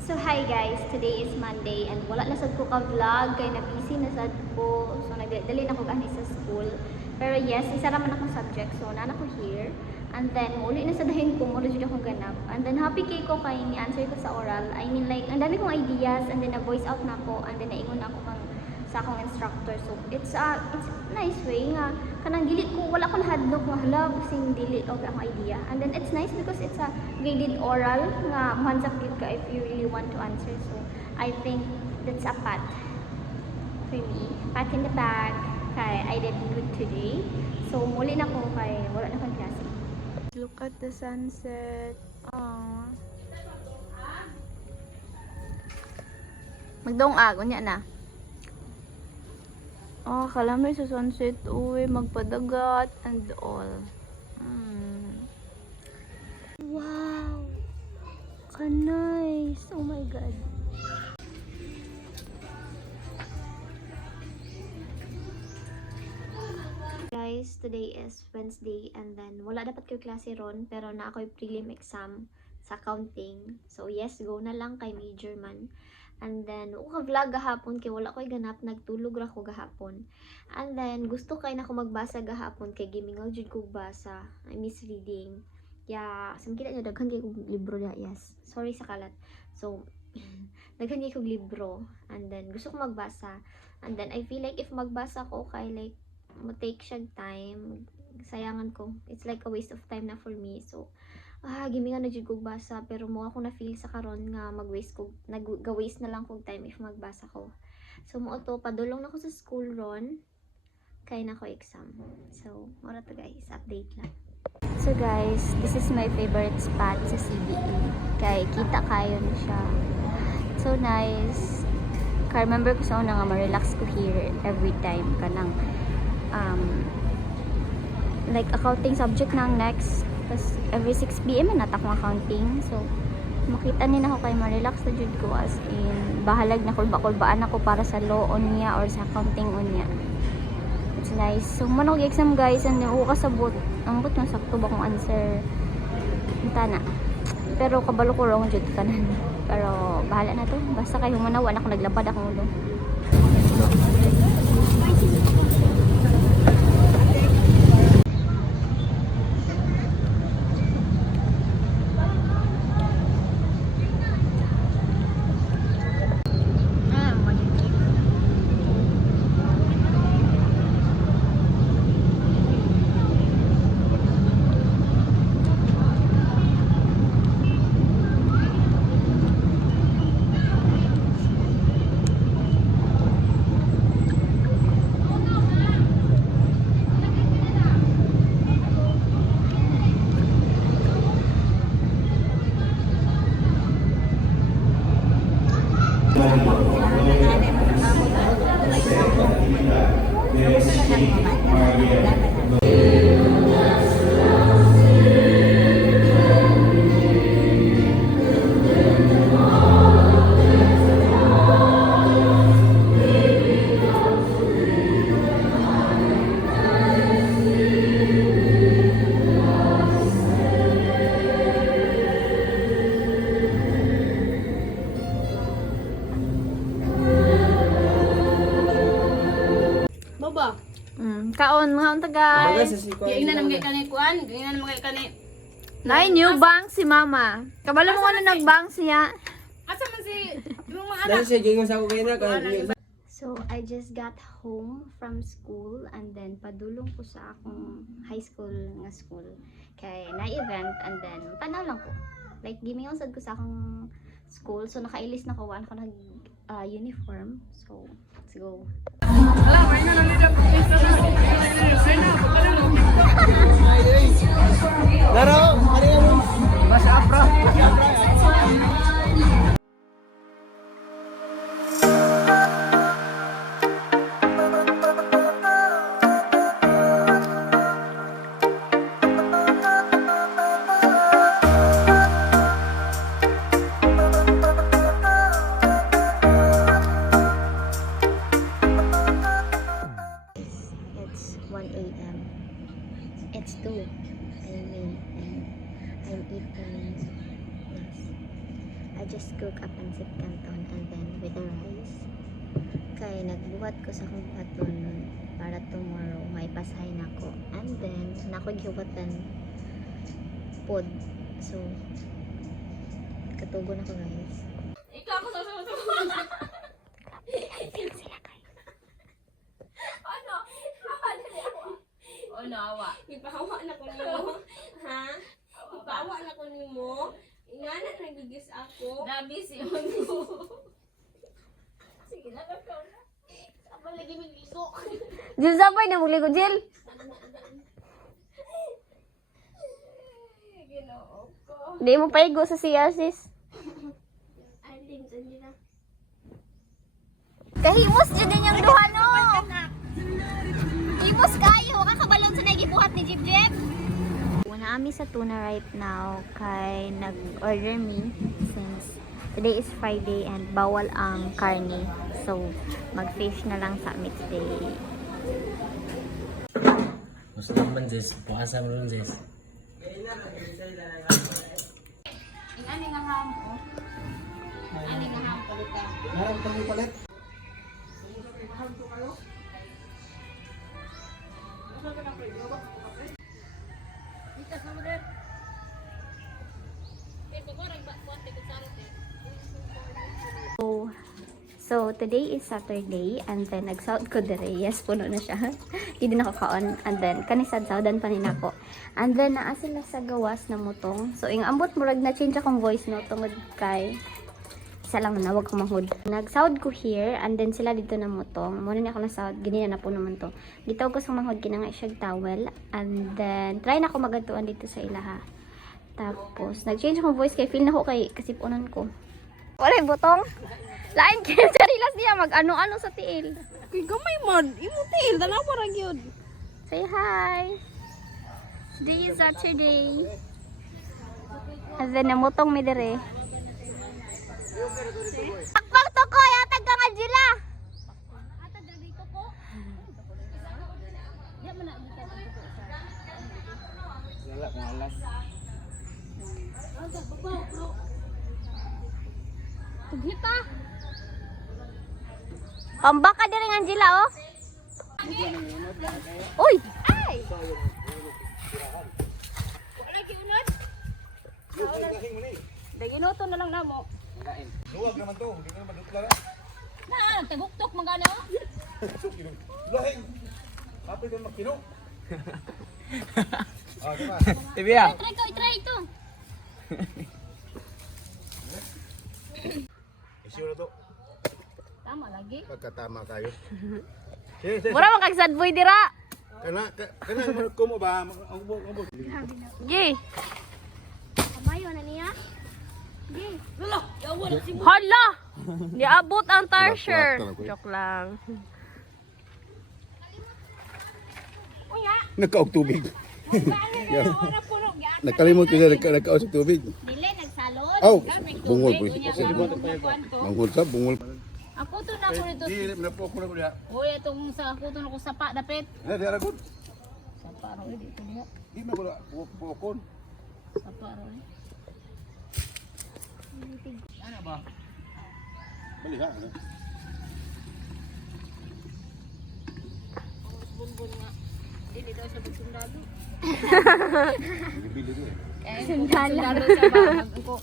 So hi guys, today is Monday and wala na sad ko ka vlog kay na busy na sad ko. So nagdali na ko gani sa school. Pero yes, isa ra man akong subject so na ko here. And then uli na sa dahin ko mo jud akong ganap. And then happy kay ko kay ni answer ko sa oral. I mean like ang dami kong ideas and then na voice out na ko and then naingon ako kang sa akong instructor. So it's nice way nga kanang dili ko wala ko hadlok nga hala sing dili og akong idea. And then it's nice because it's a graded oral nga mahansap gyud ka if you really want to answer. So I think that's a pat for me. Pat in the back kay I did good today. So muli na ko kay wala na kong klase. Look at the sunset. Aww. Magdong unya na. Oh, kalamay sa sunset. Uy, magpadagat and all. Wow! Ka-nice! Oh my God. Guys, today is Wednesday and then wala dapat ko klase ron pero na ako'y prelim exam sa accounting. So yes, go na lang kay major man. And then vlog gahapon kay wala ko'y ganap, nagtulog ra ko gahapon. And then gusto kay na ko magbasa gahapon kay gimingaw jud kog basa. I miss reading. Yeah, samkita niyo daghan kay kog libro ya. Yes. Sorry sa kalat. So daghan kay kog libro and then gusto ko magbasa. And then I feel like if magbasa ko kay like mo take siya time, sayangan ko. It's like a waste of time na for me. So gimingan na jud kog basa pero mo ako na feel sa karon nga mag-waste ko, nag-waste na lang kog time if magbasa ko. So mo to padulong na ko sa school ron kay na ko exam. So mora to guys, update lang. So guys, this is my favorite spot sa CBE. Kay kita kayo na siya. So nice. Kaya remember ko sa una nga ma-relax ko here every time kanang like accounting subject nang next. Tapos every 6 PM natak mo accounting. So makita ni na ako kay ma-relax na jud ko as in bahalag na kulba-kulbaan ako para sa law on niya or sa accounting on niya. It's nice. So manog exam guys and then kasabot ambot ng sakto ba kong answer. Unta na. Pero kabalo ko wrong jud kanan. Pero bahala na to. Basta kay humanawa na ako naglabad ako ulo. Kaon mga unta guys. Giingnan naman kay kanay kuan, giingnan naman kay kanay. Nay new bang si mama. Kabalo mo ano nagbang siya. Asa man si imong mga Dahil anak? siya gingon sa ako kayo na So I just got home from school and then padulong ko sa akong high school nga school kay na event and then tanaw lang ko. Like gimingon sad ko sa akong school so nakailis na ko wan ko nag uniform. So let's go. Laro, ano yan? Basa apra. It's 1 AM. It's 2. I mean, and I'm eating this. just cook a pancit canton and then with the rice. Kaya nagbuhat ko sa kong paton para tomorrow may pasahay na ko. And then, nakogihubatan pod. So, katugo na ko guys. Ikaw ako sa susunod. Sila kayo. Ano? O nawa. Ipahawa na ko nimo. Ha? Ipahawa na ko nimo. Ingana nagigis ako. Grabe si Ono. Sige na ka na. Aba lagi magligo. Jill, sabay na muli ko, Jill. Ginoo ko. Di mo paigo sa siya, sis. Aling sa nila. Kahimos dyan din yung duha, no? Himos kayo. Kakabalon sa nagibuhat ni Jib Jib. Una kami sa tuna right now kay nag-order me since today is Friday and bawal ang karne. So, mag-fish na lang sa meat day. Gusto naman, Jess. Puasa mo rin, Jess. Ingani nga hamo. Ani nga hamo palita. Harap tayo palit. So, today is Saturday and then nag-south ko dire. Yes, puno na siya. Hindi na ako kaon. And then, kanisad-soudan pa rin ako. And then, naa sila sa gawas na mutong. So, ing ambot murag na change akong voice no tungod kay isa lang na wag ko mahud. Nag-sound ko here and then sila dito na mutong. Muna na ako na sound. Ganina na po naman to. Dito ko sa mahud kinanga siya towel. And then, try na ako magadtuan dito sa ilaha. Tapos, nag-change akong voice kay feel na ko kay kasipunan ko. Wala yung butong. Lain kayo sa rilas niya. Mag-ano-ano sa tiil. Kay gamay man. Imo til tanaw para gyud. Say hi. Today is Saturday. And then, namutong mi dire. Takpang to ko, yatag ka nga Jila. Atag dito ko. Ya man na dito. Wala kang alas. Tugita. Pambak ka dire nga Jila, oh. Uy! Ay! Wala giunod. Daginoto na lang namo. Luwag naman to. Hindi ko naman dutla na. Na, taguktok magana. Lahing! Kapit yung makino. Ah, diba? Tibia! Try ito. Isyo na to. Tama lagi. Pagkatama kayo. Sige, sige. Mura man kag sad boy dira. Kana kumo ba? Ang Gi. Kamayo na niya? Lolo, yawa na si mo. Hala! Niabot ang tarsher. Joke lang. Nagkaog tubig. Ora puno gyat. Nakalimot ko na nagkaog sa tubig. Dili nagsalod. Aw, bungol po. Bungol. Bungol. Ako to na ko nito. Di, napo ko na ko diha. Oy, itong sa ako to na ko sapa dapit. Na, di aragon. Sapa ro dito niya. Di na ko pukon. Sapa ro. Bali ha. Bunbun nga. Dili daw sa sundalo. Bili ko. Sundalo sa bag ko.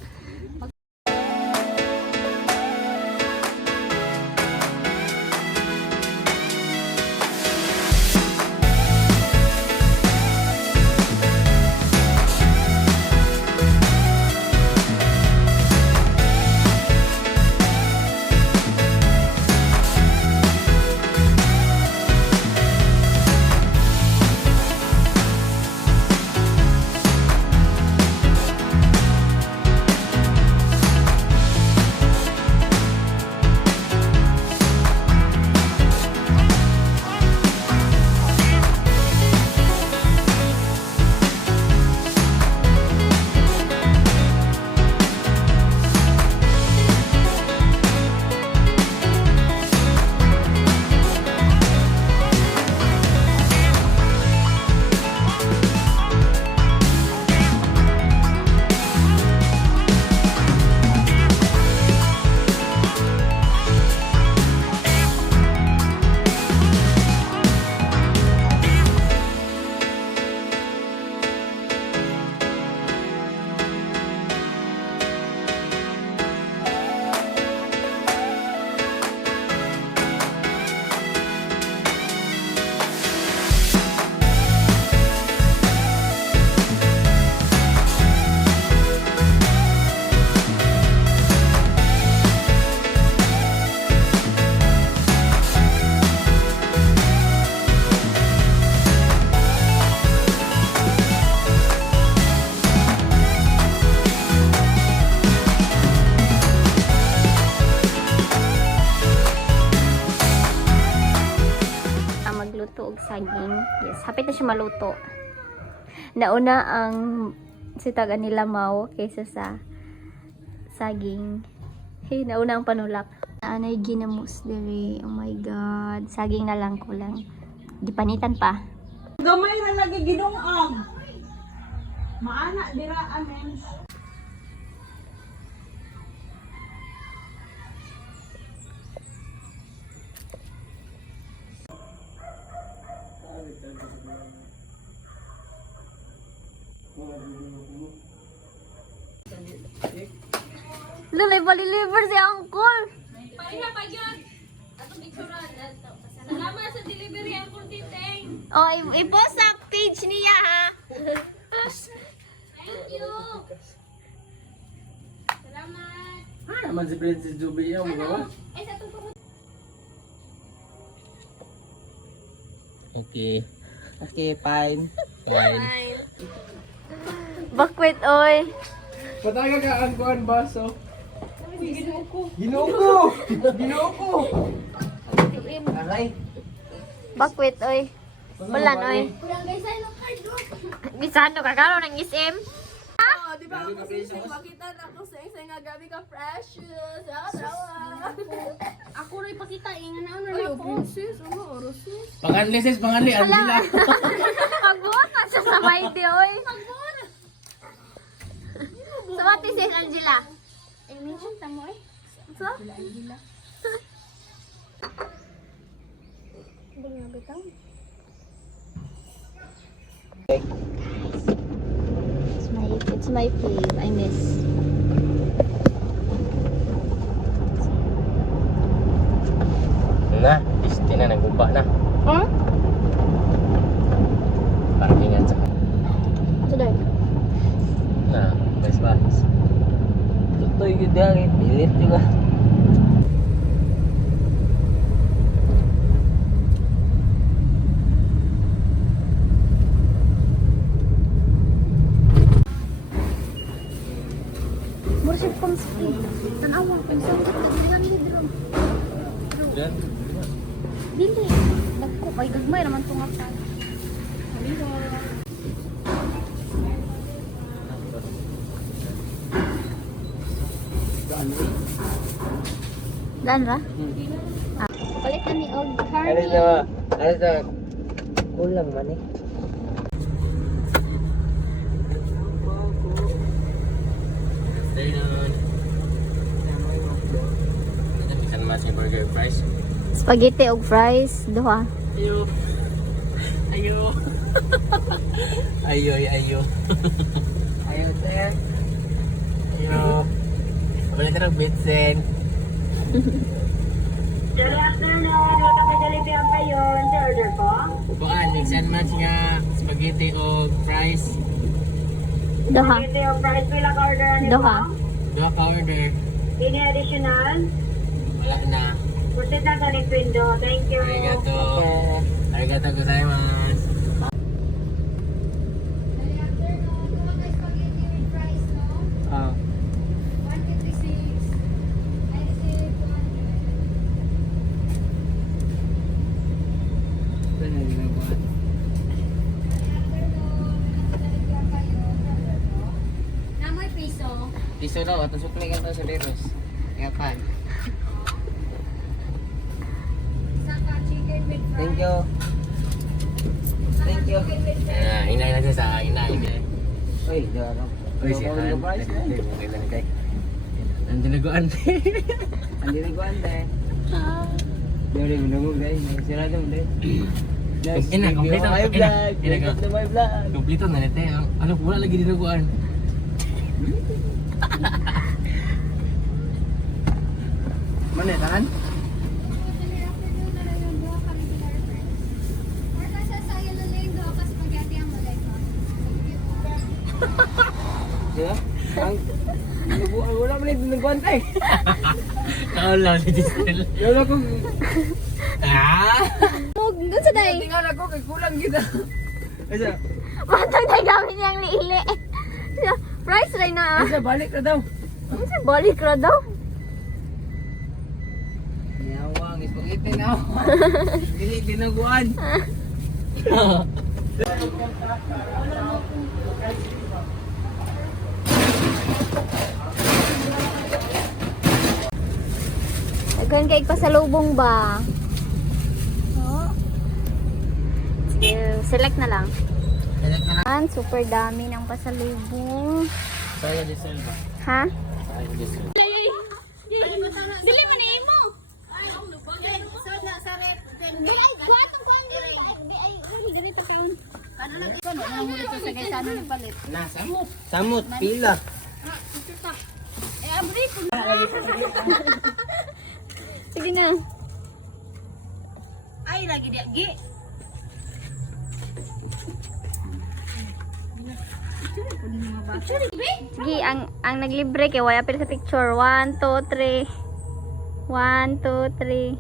saging. Yes, hapit na siya maluto. Nauna ang sitaga nila mau kaysa sa saging. Hey, nauna ang panulak. Anay ginamos diri. Oh my god. Saging na lang kulang. Gipanitan pa. Gamay na lagi ginuang. Maana dira amen. Lulay pa-deliver si Uncle. Pareha pa yun. Atong gitsuran. Salamat sa delivery ang Titeng. Oh, i-post sa page niya ha. Thank you. Salamat. Naman si Princess Juby yung mga. Ay, sa tungkol. Okay. Okay, fine. Fine. Bakwit oy. Pataga ka ang kuhan baso. Ginoo ko! Aray. Bakwit oy. Bulan oy. Gisano ka karon ng SM? Di ba ako sisig? Makita na ako sa isa nga gabi ka precious. Ako rin pakita. Ingan na ano na princess. Ano, orosis? Panganli sis, panganli. Angela. Pagbuhat na siya sa Maide oy. So what is this, Angela? Eh, mention tamo eh. So? Bang nga bitang. It's my fave. I miss. Na, isti na nagbuba na. Huh? Parkingan sa So there. na, bas. Tutoy yun dyan, pilit juga. Worship comes free. Tanawang kung saan ka tanawang dito. Yan. Dili. Dagko kay gagmay naman tong apa. Dan ra? Palit na ni Og Alis Carney. na ba? Alis na. Kulang man eh. Stay down. Bisan mas yung burger price. Spaghetti og fries, duha. Ayo. Ayo. Ayo, ayo. Ayo, sir. Ayo. Balik na ng bitsen. Good afternoon. Welcome to Jollibee ang kayon. Sa order ko? Kuan, mixan match nga spaghetti o fries. Duha. Ito yung price pila ka order niyo Duha. Dua ka order. Any additional? Wala na. Proceed na sa next window. Thank you. Arigato. Arigato gozaimasu. Ah. Ito na ginagawa. Namoy piso. Piso daw, atong supply ka sa Leros. Kaya pa. Saka chicken with Thank you. Thank you. Inay na siya sa inay. Uy, jarang. Uy, si Han. Ang dinaguan. Ang dinaguan deh. Dari menunggu guys, sila dong deh. Ina, kompleto. Ina, kompleto na nete. Ano pula lagi dinaguan. Mana tahan? Ya, ang wala man ito nagwantay. Wala si Giselle. Wala ko. Ah! Doon sa day. Tingnan ako kay kulang kita. Asa? Matag day gamit niyang liili. Price rin na. Asa balik na daw. Ano sa balik ra daw? Yawang spaghetti na. Dili dinaguan. Daghan kay pasalubong ba? Oh. Sige, select na lang. Super dami ng pasalubong. Saya di Selva. Ha? Saya di Selva. Dili man ni mo. Na, samot. Samot, pila. Sige na. Ay lagi dia gi. Sige, ang naglibre kay wala pila sa picture. 1, 2, 3. 1, 2, 3.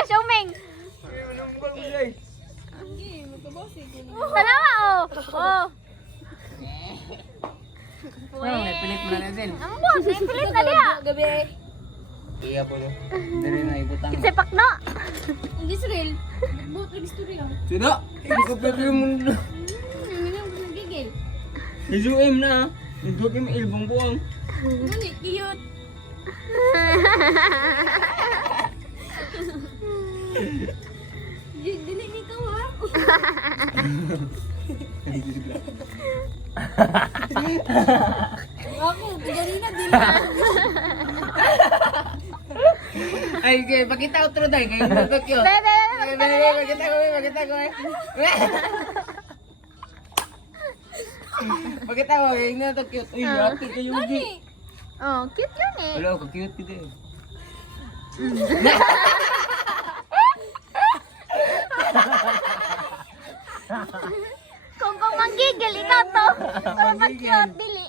Assuming. Salamat oh. Oh. Pilit mo na Zel. Ambot, pilit na diha. Gabi. Iya po no. Diri na ibutang. Kitsa pakno. Hindi Israel. Nagbot lagi storya. Sudah. Hindi ko pwede yung mundo. Nagigil. Izuim na. Nindot yung ilbong buwang. Ngunit cute. Dili ni ka ha. Ako, dali na dili. Ay, okay, pakita ko true tayo. Kayo na to cute. Pakita ko. Pakita ko, kayo na to cute. Uy, happy to yung gi. Oh, cute yun eh. Wala ko, cute ito eh. Kung manggigil, ikaw to. Kung mag-cute, dili.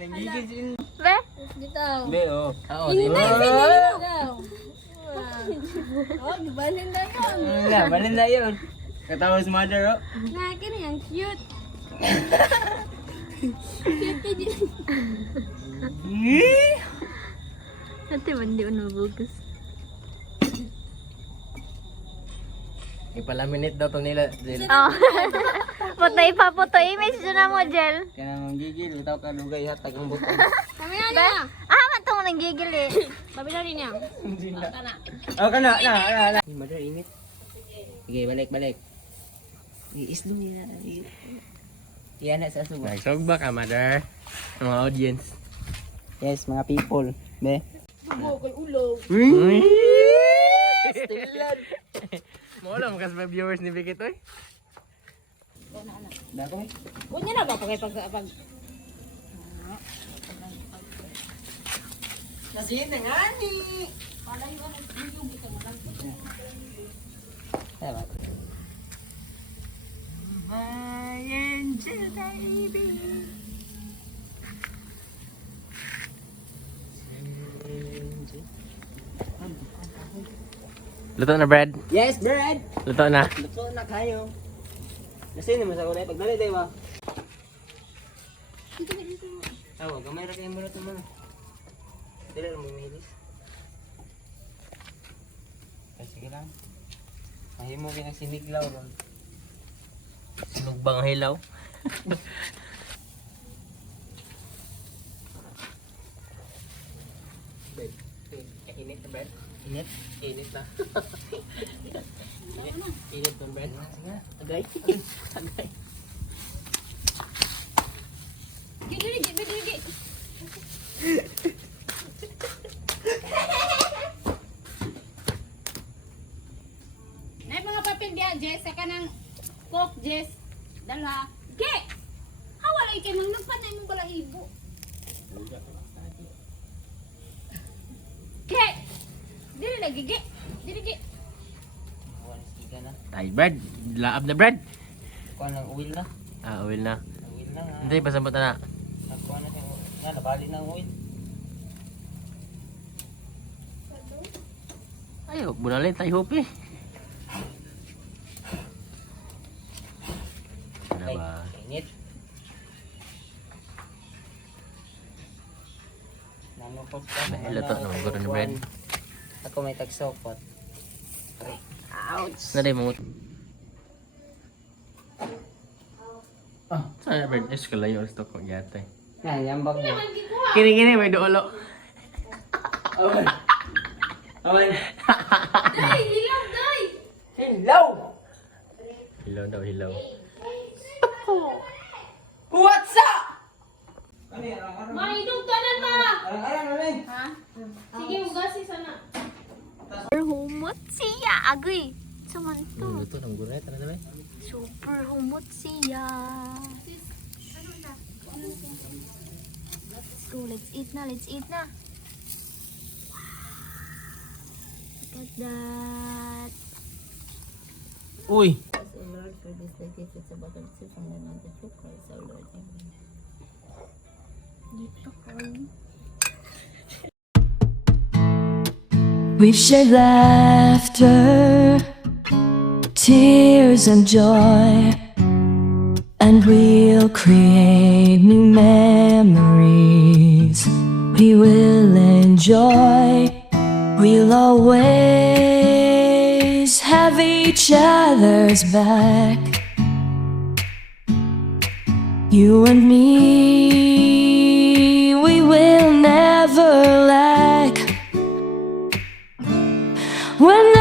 Nagigil sin. Be? Dito. Hindi, oh. Oo, Hindi di na ba? daw. Oh, gibalin na yun. Wala, balin na yun. Katawa si mother, oh. Na, kini ang cute. Cute ka din. Ate, hindi ko nabugas. Ipalaminate daw to nila, Jel. Oh. Puto image dyan na mo, Jel. Kaya nang gigil, itaw ka lugay hatag ang butang. Kami na Be? niya. Matong nanggigil eh. Babi na rin niya. Oh, kana, na. Mother, init. Sige, balik. Iislo niya. Iyan na sa suba. Nagsogba ka, mother. Mga audience. Yes, mga people. Be? Bubo kay ulo. Uy! Stilan! Mawala mo kasi may viewers ni Vicky to eh. Dako eh. Kunya na ba pag Nasihin na nga ni! Tama. My angel baby. Luto na bread? Yes, bread! Luto na. Luto na kayo. Kasi naman sa kulay. Pagdali tayo ba? Tawa, gamay ra kayo mo na ito mga. Dili lang mo milis. Ay, sige lang. Mahimo ka ng siniglaw ron. Sinugbang hilaw. Init na bread? Init? Init na. Init na bread? Sige. Agay. Agay. Gigi. Nay mga papel diya, Jess. Sa kanang cook, Jess. Dala. Ge! Hawala ay kay magnapanay mo balahibo. Ke! Dili nagigi. Dili gi. Ay, Brad. Laab na, Brad. Kuha ng oil na. Ah, oil na. Oil na nga. Hindi, pasabot na. Nakuha na siya. Nga, nabali na ang oil. Ay, bunalin tayo hupi. Ano Ay, ba? init. Nanupot ka. Nahilato na mga ni Brad. Ako may tagsopot. Naday mga Sana Brad, es kalayo gusto ko yate. Yan, yambang mo. Kini may duolo. Awan. Awan. Day, hilaw, day. Hello! Hilaw daw, hilaw. What's up? Maidog tanan ma. Arang-arang na rin. Ha? Sige, ugasi sana. Super humot siya. Agoy. Saman to. Luto ng guret, ano na ba? Super humot siya. Let's go. Let's eat na. Let's eat na. Look at that. Uy! We've shared laughter, tears and joy, and we'll create new memories we will enjoy. We'll always have each other's back. You and me, we will never lack. When